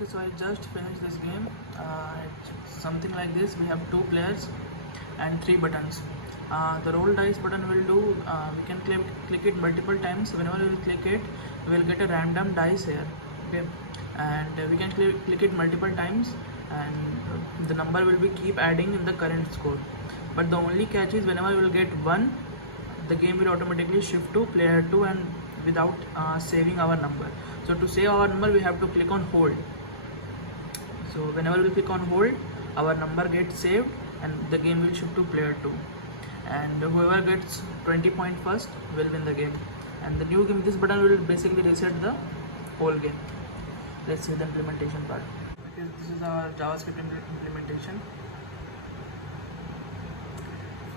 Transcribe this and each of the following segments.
Okay, so I just finished this game. It's something like this. We have 2 players and 3 buttons. The roll dice button will do, we can click it multiple times. Whenever we will click it, we will get a random dice here. Okay, and we can click it multiple times, and the number will be keep adding in the current score. But the only catch is whenever we will get 1, the game will automatically shift to player 2 and without saving our number. So to save our number, we have to click on hold. So whenever we click on hold, our number gets saved and the game will shift to player 2, and whoever gets 20 points first will win the game. And the new game, this button will basically reset the whole game. Let's see the implementation part. Okay, this is our JavaScript implementation.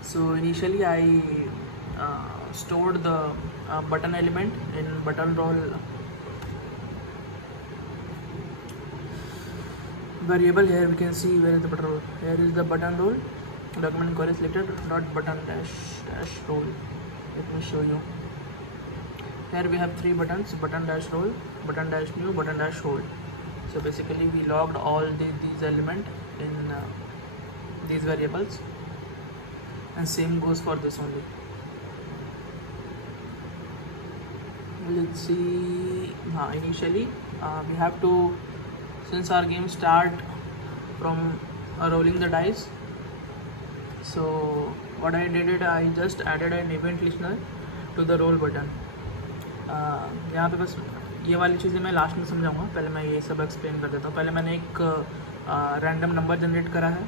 So initially I stored the button element in button roll variable. Here we can see where is the button roll. Here is the button roll document query selected dot button dash roll. Let me show you. Here we have 3 buttons: button dash roll, button dash new, button dash hold. So basically we logged all these elements in these variables, and same goes for this only. Let's see. Initially we have to, since our game start from rolling the dice, so what I did, I just added an event listener to the roll button. यहाँ पे बस ये वाली चीज़ें मैं last में समझाऊंगा, पहले मैं ये सब एक्सप्लेन कर देता हूँ. पहले मैंने एक रैंडम नंबर जनरेट करा है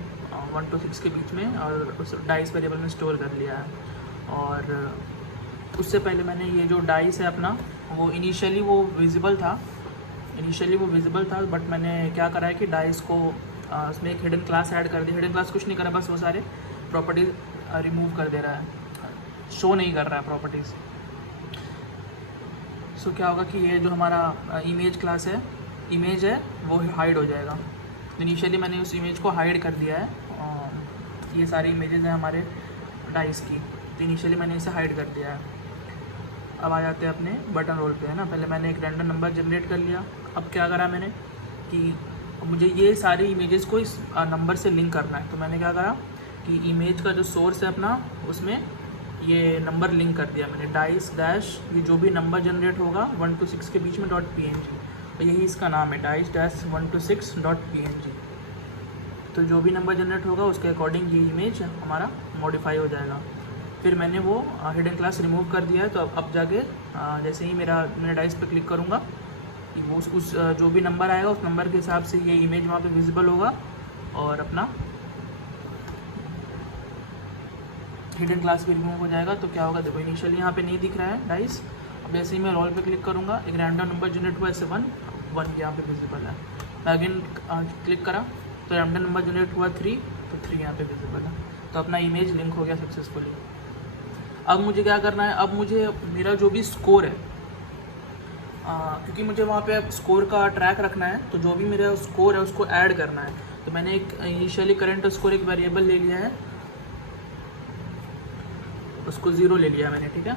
1 to 6 के बीच में, और उस डाइस वेरिएबल में स्टोर कर लिया है. और उससे पहले मैंने ये जो डाइस है अपना, वो इनिशियली वो विजिबल था, बट मैंने क्या करा है कि डाइस को उसमें एक हिडन क्लास ऐड कर दी. हिडन क्लास कुछ नहीं करा, बस वो सारे प्रॉपर्टीज़ रिमूव कर दे रहा है, शो नहीं कर रहा है प्रॉपर्टीज़. सो क्या होगा कि ये जो हमारा इमेज क्लास है, इमेज है, वो हाइड हो जाएगा. इनिशियली मैंने उस इमेज को हाइड कर दिया है. ये सारी इमेजेस हैं हमारे डाइस की, तो इनिशियली मैंने इसे हाइड कर दिया है. अब आ जाते हैं अपने बटन रोल पे, है ना. पहले मैंने एक रैंडम नंबर जनरेट कर लिया. अब क्या करा मैंने कि मुझे ये सारी इमेजेस को इस नंबर से लिंक करना है. तो मैंने क्या करा कि इमेज का जो सोर्स है अपना, उसमें ये नंबर लिंक कर दिया मैंने. डाइस डैश, ये जो भी नंबर जनरेट होगा 1 to 6 के बीच में .png, तो यही इसका नाम है, डाइस डैश 1 to 6 .png. तो जो भी नंबर जनरेट होगा उसके अकॉर्डिंग ये इमेज हमारा मॉडिफाई हो जाएगा. फिर मैंने वो हिडन क्लास रिमूव कर दिया है. तो अब जाके जैसे ही मेरे डाइस पे क्लिक करूँगा, वो उस जो भी नंबर आएगा उस नंबर के हिसाब से ये इमेज वहाँ पे विजिबल होगा, और अपना हिडन क्लास भी रिमूव हो जाएगा. तो क्या होगा, देखो इनिशियली यहाँ पे नहीं दिख रहा है डाइस. अब जैसे ही मैं रोल पे क्लिक करूँगा, एक रैंडम नंबर जनरेट हुआ, ऐसे 1 यहाँ पे विजिबल है. मैं अगेन क्लिक करा तो रैंडम नंबर जनरेट हुआ 3, तो 3 यहाँ पे विजिबल है. तो अपना इमेज लिंक हो गया सक्सेसफुली. अब मुझे क्या करना है, अब मुझे मेरा जो भी स्कोर है, क्योंकि मुझे वहाँ पे स्कोर का ट्रैक रखना है, तो जो भी मेरा स्कोर है उसको ऐड करना है. तो मैंने एक इनिशियली करंट स्कोर एक वेरिएबल ले लिया है, उसको 0 ले लिया मैंने, ठीक है.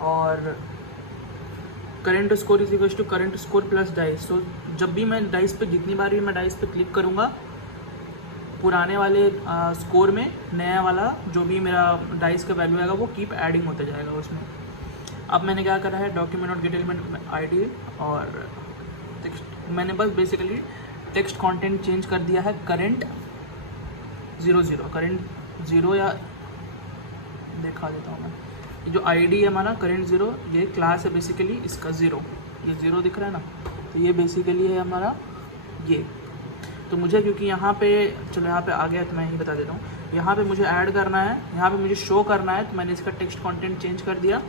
और current score is equal to current score plus dice. तो जब भी मैं डाइस पे, जितनी बार भी मैं डाइस पे क्लिक करूँगा, पुराने वाले स्कोर में नया वाला जो भी मेरा डाइस का वैल्यू आएगा वो कीप एडिंग होता जाएगा उसमें. अब मैंने क्या करा है, डॉक्यूमेंट और गेट एलिमेंट आईडी और टेक्स्ट, मैंने बस बेसिकली टेक्स्ट कंटेंट चेंज कर दिया है करंट 00, करंट 0, या दिखा देता हूँ मैं. ये जो आईडी है हमारा करंट 0, ये क्लास है बेसिकली इसका 0, ये 0 दिख रहा है ना, तो ये बेसिकली है हमारा ये. तो मुझे क्योंकि यहाँ पे, चलो यहाँ पे आ गया तो मैं यही बता देता हूँ, यहाँ पे मुझे ऐड करना है, यहाँ पे मुझे शो करना है, तो मैंने इसका टेक्स्ट कंटेंट चेंज कर दिया.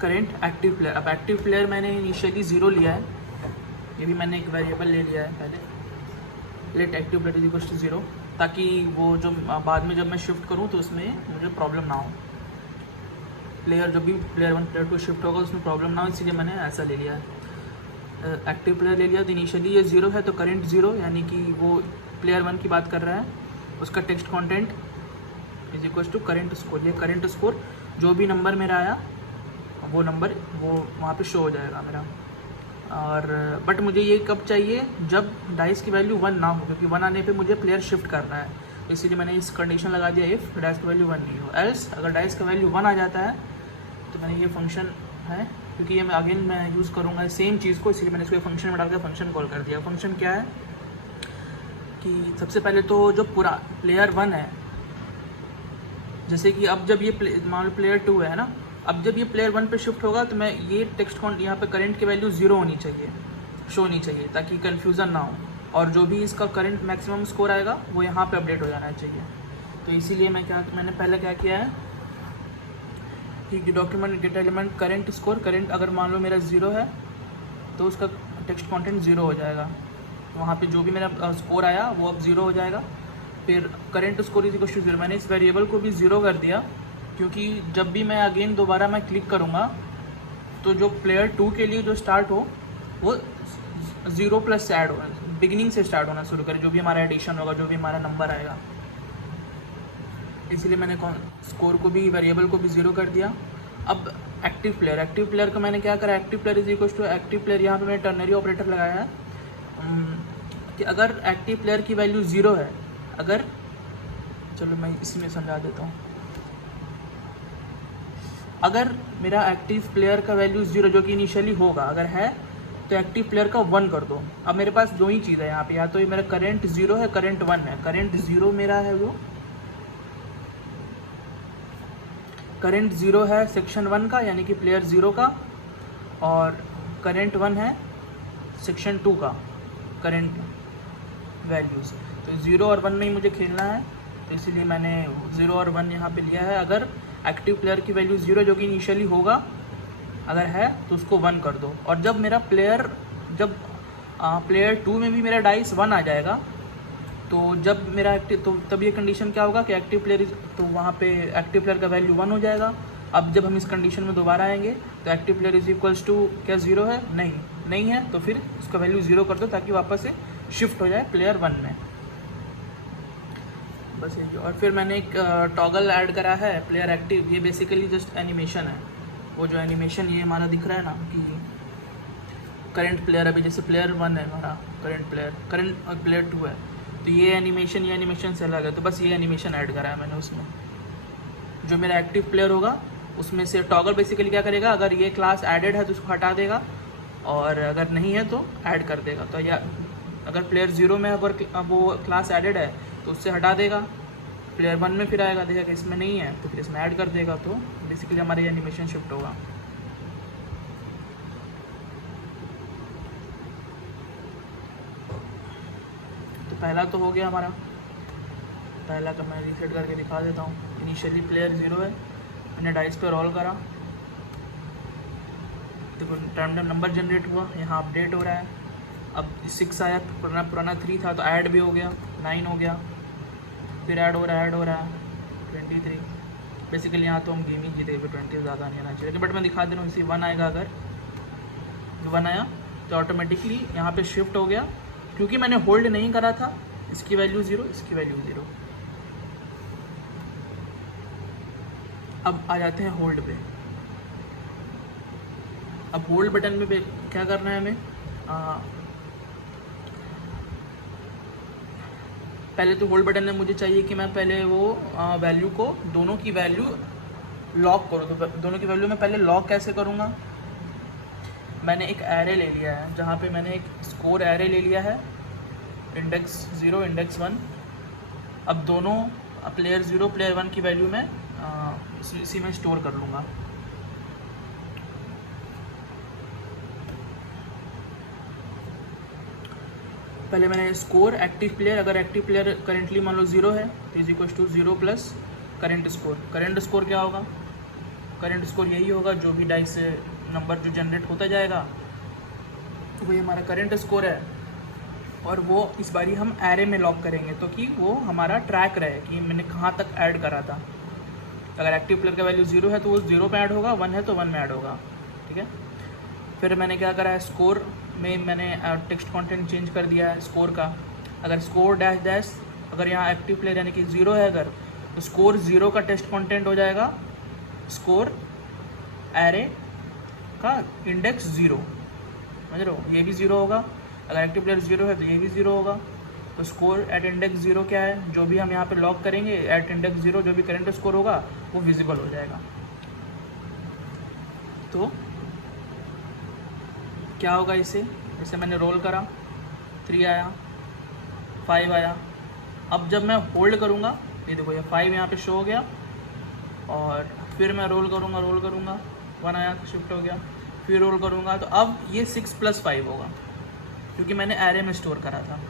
Current active player. अब एक्टिव प्लेयर मैंने इनिशियली 0 लिया है, ये भी मैंने एक वेरिएबल ले लिया है पहले, let active player is equal to 0, ताकि वो जो बाद में जब मैं शिफ्ट करूँ तो उसमें मुझे प्रॉब्लम ना हो. प्लेयर जो भी प्लेयर 1 प्लेयर 2 शिफ्ट होगा उसमें प्रॉब्लम ना हो, इसलिए मैंने ऐसा ले लिया है. एक्टिव प्लेयर ले लिया. तो इनिशियली ये 0 है, तो करंट 0 यानी कि वो प्लेयर 1 की बात कर रहा है, उसका text content is equal to current score. ये करेंट स्कोर जो भी नंबर मेरा आया वो नंबर वो वहाँ पे शो हो जाएगा मेरा। और बट मुझे ये कब चाहिए, जब डाइस की वैल्यू 1 ना हो, क्योंकि 1 आने पे मुझे प्लेयर शिफ्ट करना है, इसीलिए मैंने इस कंडीशन लगा दिया इफ़ डाइस की वैल्यू 1 नहीं हो। एल्स अगर डाइस का वैल्यू 1 आ जाता है तो मैंने ये फंक्शन है, क्योंकि ये मैं अगेन मैं यूज़ करूँगा सेम चीज़ को, इसलिए मैंने इसको फंक्शन में डाल के फंक्शन कॉल कर दिया। फंक्शन क्या है कि सबसे पहले तो जो पूरा प्लेयर 1 है, जैसे कि अब जब ये मान लो प्लेयर 2 है ना, अब जब ये प्लेयर 1 पे शिफ्ट होगा तो मैं ये टेक्स्ट काउंट यहाँ पे करंट की वैल्यू 0 होनी चाहिए, शो होनी चाहिए, ताकि कन्फ्यूज़न ना हो, और जो भी इसका करंट मैक्सिमम स्कोर आएगा वो यहाँ पे अपडेट हो जाना चाहिए। तो इसीलिए मैंने पहले क्या किया है कि document gate element current score, current अगर मान लो मेरा 0 है तो उसका टेक्स्ट कंटेंट 0 हो जाएगा, वहाँ पे जो भी मेरा स्कोर आया वो अब 0 हो जाएगा। फिर current score is equal to 0, मैंने इस वेरिएबल को भी 0 कर दिया, क्योंकि जब भी मैं अगेन दोबारा मैं क्लिक करूँगा तो जो प्लेयर 2 के लिए जो स्टार्ट हो वो 0 प्लस से ऐड होना, बिगिनिंग से स्टार्ट होना शुरू करे, जो भी हमारा एडिशन होगा, जो भी हमारा नंबर आएगा। इसलिए मैंने स्कोर को भी, वेरिएबल को भी 0 कर दिया। अब एक्टिव प्लेयर का मैंने क्या करा, active player is equal to active player, यहाँ पे मैंने टर्नरी ऑपरेटर लगाया है कि अगर एक्टिव प्लेयर की वैल्यू 0 है, अगर चलो मैं इसमें समझा देता हूँ, अगर मेरा एक्टिव प्लेयर का वैल्यू 0 जो कि इनिशियली होगा अगर है तो एक्टिव प्लेयर का 1 कर दो। अब मेरे पास दो ही चीज़ है यहाँ पे, या तो ये मेरा करंट 0 है, करंट 1 है। करंट 0 मेरा है वो करंट 0 है सेक्शन 1 का, यानी कि प्लेयर 0 का, और करंट 1 है सेक्शन 2 का करंट वैल्यूज़। तो 0 और 1 में ही मुझे खेलना है, तो इसीलिए मैंने 0 और 1 यहाँ पे लिया है। अगर एक्टिव प्लेयर की वैल्यू 0 जो कि इनिशियली होगा अगर है तो उसको 1 कर दो, और जब मेरा प्लेयर प्लेयर 2 में भी मेरा डाइस 1 आ जाएगा तो जब मेरा एक्टिव, तो तब ये कंडीशन क्या होगा कि एक्टिव प्लेयर, तो वहाँ पे एक्टिव प्लेयर का वैल्यू 1 हो जाएगा। अब जब हम इस कंडीशन में दोबारा आएंगे तो active player is equals to क्या 0 है, नहीं है, तो फिर उसका वैल्यू 0 कर दो ताकि वापस से शिफ्ट हो जाए प्लेयर 1 में। बस ये। और फिर मैंने एक टॉगल ऐड करा है प्लेयर एक्टिव, ये बेसिकली जस्ट एनिमेशन है। वो जो एनिमेशन ये हमारा दिख रहा है ना कि करंट प्लेयर, अभी जैसे प्लेयर 1 है हमारा, करंट प्लेयर 2 है, तो ये एनिमेशन से अलग है, तो बस ये एनिमेशन ऐड करा है मैंने उसमें। जो मेरा एक्टिव प्लेयर होगा उसमें से टॉगल बेसिकली क्या करेगा, अगर ये क्लास एडेड है तो उसको हटा देगा, और अगर नहीं है तो ऐड कर देगा। तो या अगर प्लेयर 0 में अगर वो क्लास एडेड है तो उससे हटा देगा, प्लेयर 1 में फिर आएगा, देखेगा कि इसमें नहीं है तो फिर इसमें ऐड कर देगा। तो बेसिकली हमारा ये एनिमेशन शिफ्ट होगा। तो पहला तो हो गया हमारा, पहला का मैं रीसेट करके दिखा देता हूँ। इनिशियली प्लेयर 0 है, मैंने डाइस पे रोल करा, देखो रैंडम नंबर जनरेट हुआ, यहाँ अपडेट हो रहा है। अब 6 आया, पुराना 3 था तो ऐड भी हो गया, 9 हो गया, फिर ऐड हो रहा है 23। बेसिकली यहाँ तो हम गेम ही जीते हुए, 20 ज़्यादा नहीं आना चाहिए, बट मैं दिखा दे रहा हूँ। इसी 1 आएगा, अगर 1 आया तो ऑटोमेटिकली यहाँ पे शिफ्ट हो गया, क्योंकि मैंने होल्ड नहीं करा था। इसकी वैल्यू 0, इसकी वैल्यू 0। अब आ जाते हैं होल्ड पे। अब होल्ड बटन में क्या करना है हमें, पहले तो होल्ड बटन में मुझे चाहिए कि मैं पहले वो वैल्यू को, दोनों की वैल्यू लॉक करूँ। तो दोनों की वैल्यू मैं पहले लॉक कैसे करूँगा, मैंने एक एरे ले लिया है, जहाँ पे मैंने एक स्कोर एरे ले लिया है, इंडेक्स 0 इंडेक्स 1। अब दोनों प्लेयर 0 प्लेयर 1 की वैल्यू मैं इसी में स्टोर कर लूँगा। पहले मैंने स्कोर एक्टिव प्लेयर, अगर एक्टिव प्लेयर करेंटली मान लो 0 है तो is equal to 0 plus current score. Current score क्या होगा, करंट स्कोर यही होगा, जो भी डाइस से नंबर जो जनरेट होता जाएगा तो वही हमारा करंट स्कोर है। और वो इस बारी हम एरे में लॉक करेंगे, तो कि वो हमारा ट्रैक रहे कि मैंने कहाँ तक ऐड करा था। अगर एक्टिव प्लेयर का वैल्यू 0 है तो वो 0 पे ऐड होगा, 1 है तो 1 में ऐड होगा, ठीक है। फिर मैंने क्या करा है, स्कोर में मैंने टेक्स्ट कंटेंट चेंज कर दिया है स्कोर का। अगर स्कोर डैश डैश, अगर यहाँ एक्टिव प्लेयर यानी कि 0 है अगर, तो स्कोर 0 का टेस्ट कंटेंट हो जाएगा स्कोर एरे का इंडेक्स 0, समझ रहे हो, ये भी 0 होगा। अगर एक्टिव प्लेयर 0 है तो ये भी 0 होगा। तो स्कोर एट इंडेक्स 0 क्या है, जो भी हम यहाँ पे लॉग करेंगे एट इंडेक्स 0 जो भी करंट स्कोर होगा वो विजिबल हो जाएगा। तो क्या होगा इसे, जैसे मैंने रोल करा 3 आया, 5 आया। अब जब मैं होल्ड करूँगा, ये देखो ये 5 यहाँ पे शो हो गया, और फिर मैं रोल करूँगा 1 आया तो शिफ्ट हो गया, फिर रोल करूँगा तो अब ये 6 + 5 होगा, क्योंकि मैंने एरे में स्टोर करा था,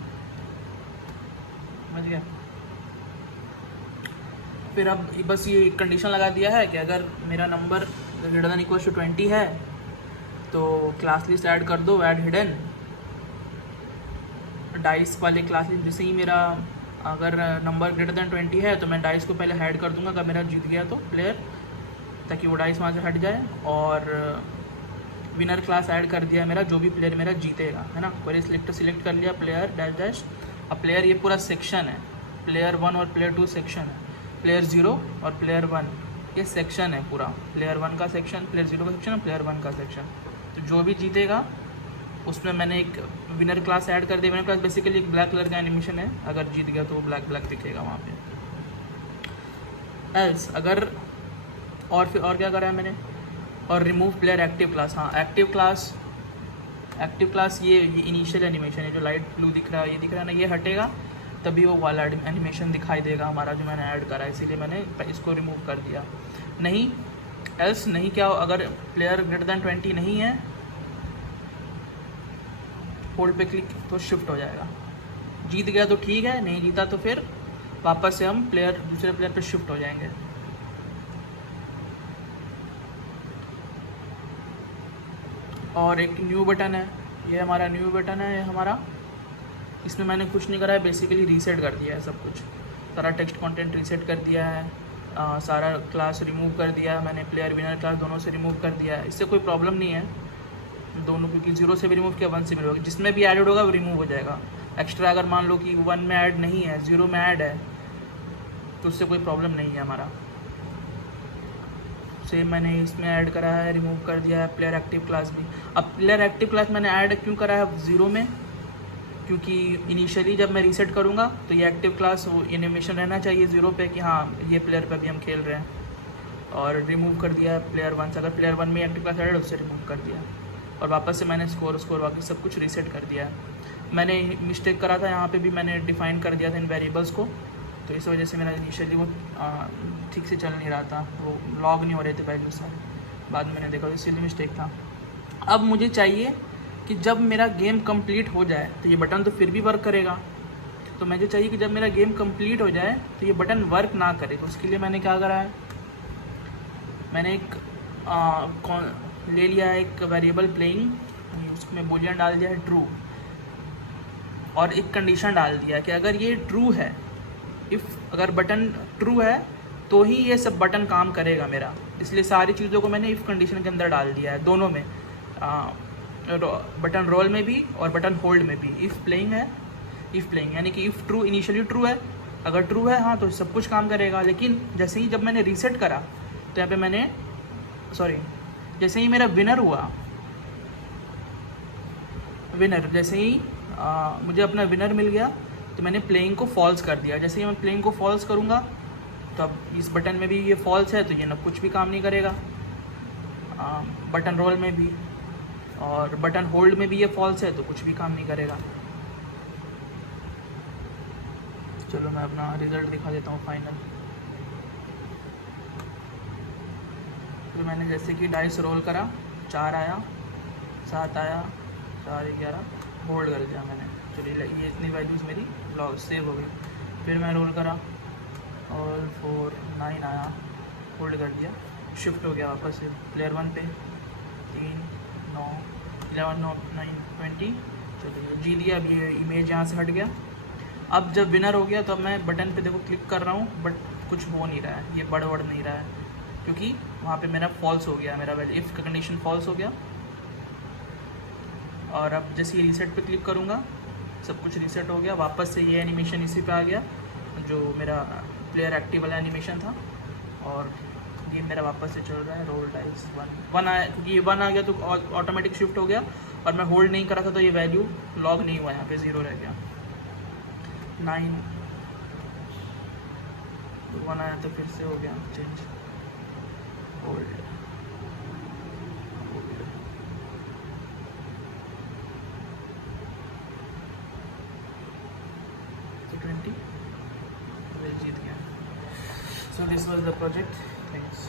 समझ गया। फिर अब बस ये कंडीशन लगा दिया है कि अगर मेरा number greater than equal to 20 है तो क्लास लिस्ट ऐड कर दो, ऐड हिडन डाइस वाले क्लास लिस्ट। जैसे ही मेरा अगर नंबर ग्रेटर देन 20 है तो मैं डाइस को पहले हाइड कर दूंगा, अगर मेरा जीत गया तो प्लेयर, ताकि वो डाइस वहाँ से हट जाए। और विनर क्लास ऐड कर दिया मेरा, जो भी प्लेयर मेरा जीतेगा, है ना। क्वेरी सिलेक्टर सिलेक्ट कर लिया, प्लेयर डैश डैश। अब प्लेयर ये पूरा सेक्शन है, प्लेयर 1 और प्लेयर 2 सेक्शन है, प्लेयर 0 और प्लेयर 1 ये सेक्शन है पूरा। प्लेयर 1 का सेक्शन, प्लेयर 0 का सेक्शन और प्लेयर 1 का सेक्शन। तो जो भी जीतेगा उसमें मैंने एक विनर क्लास ऐड कर दिया। विनर क्लास बेसिकली एक ब्लैक कलर का एनिमेशन है, अगर जीत गया तो वो ब्लैक ब्लैक दिखेगा वहाँ पे। एल्स अगर और फिर और क्या करा है मैंने, और रिमूव प्लेयर एक्टिव क्लास। हाँ, एक्टिव क्लास ये इनिशियल एनिमेशन है, जो लाइट ब्लू दिख रहा है, ये दिख रहा है ना, ये हटेगा तभी वो वाला एनिमेशन दिखाई देगा हमारा जो मैंने ऐड करा है, इसीलिए मैंने इसको रिमूव कर दिया। नहीं एल्स नहीं क्या, अगर प्लेयर ग्रेटर देन 20 नहीं है, होल्ड पे क्लिक तो शिफ्ट हो जाएगा। जीत गया तो ठीक है, नहीं जीता तो फिर वापस से हम दूसरे प्लेयर पे शिफ्ट हो जाएंगे। और एक न्यू बटन है, ये हमारा न्यू बटन है, ये हमारा, इसमें मैंने कुछ नहीं करा है, बेसिकली रीसेट कर दिया है सब कुछ, सारा टेक्स्ट कंटेंट रीसेट कर दिया है, सारा क्लास रिमूव कर दिया है मैंने, प्लेयर विनर क्लास दोनों से रिमूव कर दिया है। इससे कोई प्रॉब्लम नहीं है दोनों, क्योंकि 0 से भी रिमूव किया, 1 से भी रिमूव, जिसमें भी एडेड होगा वो रिमूव हो जाएगा। एक्स्ट्रा अगर मान लो कि 1 में ऐड नहीं है, 0 में ऐड है, तो उससे कोई प्रॉब्लम नहीं है हमारा। सेम मैंने इसमें ऐड करा है, रिमूव कर दिया है प्लेयर एक्टिव क्लास भी। अब प्लेयर एक्टिव क्लास मैंने ऐड क्यों करा है 0 में, क्योंकि इनिशियली जब मैं रीसेट करूँगा तो ये एक्टिव क्लास वो एनिमेशन रहना चाहिए 0 पे कि हाँ ये प्लेयर पे भी हम खेल रहे हैं। और रिमूव कर दिया है प्लेयर 1 से, अगर प्लेयर 1 में एक्टिव क्लास ऐड है उससे रिमूव कर दिया। और वापस से मैंने स्कोर बाकी सब कुछ रीसेट कर दिया है। मैंने मिस्टेक करा था, यहाँ पे भी मैंने डिफ़ाइन कर दिया था इन वेरिएबल्स को, तो इस वजह से मेरा इनिशियली वो ठीक से चल नहीं रहा था, वो लॉग नहीं हो रहे थे वैल्यू से, बाद में मैंने देखा, इसीलिए मिस्टेक था। अब मुझे चाहिए कि जब मेरा गेम कंप्लीट हो जाए तो ये बटन तो फिर भी वर्क करेगा, तो मुझे चाहिए कि जब मेरा गेम कंप्लीट हो जाए तो ये बटन वर्क ना करे। तो उसके लिए मैंने क्या करा है, मैंने एक ले लिया है एक वेरिएबल प्लेइंग, उसमें बूलियन डाल दिया है ट्रू, और एक कंडीशन डाल दिया कि अगर ये ट्रू है, अगर बटन ट्रू है तो ही ये सब बटन काम करेगा मेरा। इसलिए सारी चीज़ों को मैंने इफ़ कंडीशन के अंदर डाल दिया है, दोनों में, बटन रोल में भी और बटन होल्ड में भी। इफ़ प्लेइंग है, इफ़ प्लेइंग यानी कि इफ़ ट्रू, इनिशियली ट्रू है, अगर ट्रू है हाँ तो सब कुछ काम करेगा। लेकिन जैसे ही जब मैंने रीसेट करा तो यहाँ पे मैंने जैसे ही मेरा विनर हुआ, जैसे ही मुझे अपना विनर मिल गया तो मैंने प्लेइंग को फॉल्स कर दिया। जैसे ही मैं प्लेइंग को फॉल्स करूँगा तो अब इस बटन में भी ये फॉल्स है तो ये ना कुछ भी काम नहीं करेगा, बटन रोल में भी, और बटन होल्ड में भी ये फॉल्स है तो कुछ भी काम नहीं करेगा। चलो मैं अपना रिज़ल्ट दिखा देता हूँ फाइनल। फिर मैंने जैसे कि डाइस रोल करा, 4 आया, 7 आया, 4 11, होल्ड कर दिया मैंने। चलिए ये इतनी वैल्यूज़ मेरी लॉग सेव हो गई। फिर मैं रोल करा और 4 9 आया, होल्ड कर दिया, शिफ्ट हो गया वापस से प्लेयर 1 पे, 3 9 11 9 20। चलिए जी दिया। अब ये इमेज यहाँ से हट गया। अब जब विनर हो गया तो अब मैं बटन पे देखो क्लिक कर रहा हूँ, बट कुछ हो नहीं रहा है, ये बढ़ नहीं रहा है, क्योंकि वहाँ पे मेरा फॉल्स हो गया, मेरा वैल्यू इफ़ का कंडीशन फॉल्स हो गया। और अब जैसे ही रीसेट पे क्लिक करूँगा सब कुछ रीसेट हो गया, वापस से ये एनिमेशन इसी पे आ गया जो मेरा प्लेयर एक्टिव वाला एनिमेशन था और गेम मेरा वापस से चल रहा है। रोल डाइस वन आया, क्योंकि ये 1 आ गया तो ऑटोमेटिक शिफ्ट हो गया और मैं होल्ड नहीं करा था तो ये वैल्यू लॉग नहीं हुआ, यहाँ पे 0 रह गया। 9 1 आया तो फिर से हो गया चेंज, होल्ड 20 जीत गया। So this was the project. Thanks.